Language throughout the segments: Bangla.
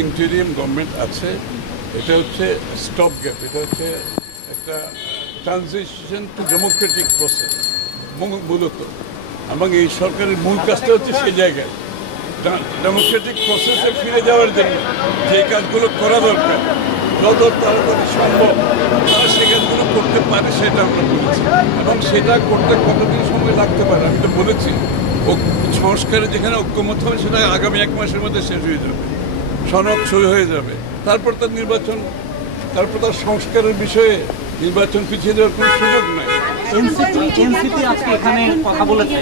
ইন্টেরিয়াম গভর্নমেন্ট আছে, এটা হচ্ছে স্টপ গ্যাপ, এটা হচ্ছে একটা ট্রানজিশন টু ডেমোক্রেটিক প্রসেস মূলত, এবং এই সরকারের মূল কাজটা হচ্ছে সেই জায়গায় ডেমোক্রেটিক প্রসেসে ফিরে যাওয়ার জন্য যে কাজগুলো করা দরকার যত তাড়াতাড়ি সম্ভব তারা সে কাজগুলো করতে পারে সেটা আমরা বলেছি, এবং সেটা করতে কতদিন সময় লাগতে পারে আমি তো বলেছি। সংস্কারে যেখানে ঐক্যমত হবে সেটা আগামী 1 মাসের মধ্যে শেষ হয়ে যাবে, সনদ সই হয়ে যাবে, তারপর তার নির্বাচন, তারপর তার সংস্কারের বিষয়ে নির্বাচন পিছিয়ে দেওয়ার কোনো সুযোগ নাই। এনসিপি আজকে এখানে কথা বলেছে,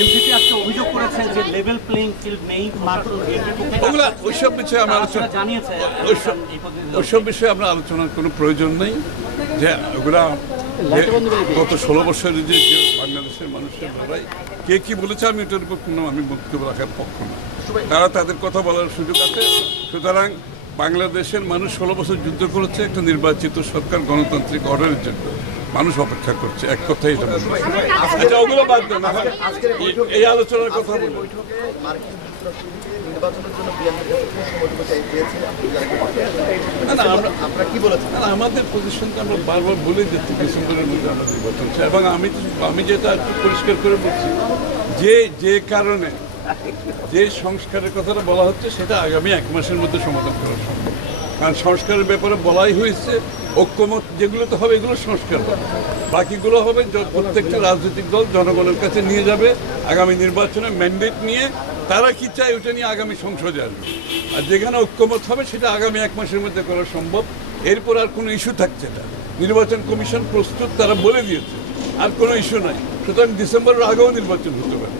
এনসিপি আজকে অভিযোগ করেছে যে লেভেল প্লেইং ফিল্ড নেই, মাত্র ওগুলা ওইসব বিষয়ে আমরা আলোচনা জানিয়েছে, ওইসব বিষয়ে আমরা আলোচনার কোনো প্রয়োজন নেই। যে ওগুলা গত 16 বছরের যে বাংলাদেশের মানুষের লড়াই, কে কি বলেছে আমি ওটার উপর কোনো বক্তব্য রাখার পক্ষ না, তারা তাদের কথা বলার সুযোগ আছে। সুতরাং বাংলাদেশের মানুষ 16 বছর যুদ্ধ করেছে একটা নির্বাচিত সরকার গণতান্ত্রিক অর্ডারের জন্য, মানুষ অপেক্ষা করছে, এক কথাই এটা বলছে। আচ্ছা ওগুলো বাদ দেন, এই আলোচনার কথা বলুন। আমাদের পজিশনটা আমরা বারবার বলে দিচ্ছি ডিসেম্বরের মধ্যে আমরা নির্বাচন চাই, এবং আমি যেটা একটু পরিষ্কার করে বলছি যে কারণে যে সংস্কারের কথাটা বলা হচ্ছে সেটা আগামী 1 মাসের মধ্যে সমাধান করা সম্ভব, কারণ সংস্কারের ব্যাপারে বলাই হয়েছে ঐক্যমত যেগুলোতে হবে এগুলো সংস্কার হবে, বাকিগুলো হবে প্রত্যেকটা রাজনৈতিক দল জনগণের কাছে নিয়ে যাবে আগামী নির্বাচনে ম্যান্ডেট নিয়ে, তারা কি চায় ওটা নিয়ে আগামী সংসদে আসবে, আর যেখানে ঐক্যমত হবে সেটা আগামী 1 মাসের মধ্যে করা সম্ভব। এরপর আর কোনো ইস্যু থাকছে না, নির্বাচন কমিশন প্রস্তুত, তারা বলে দিয়েছে আর কোনো ইস্যু নাই। সুতরাং ডিসেম্বরের আগেও নির্বাচন হতে পারে।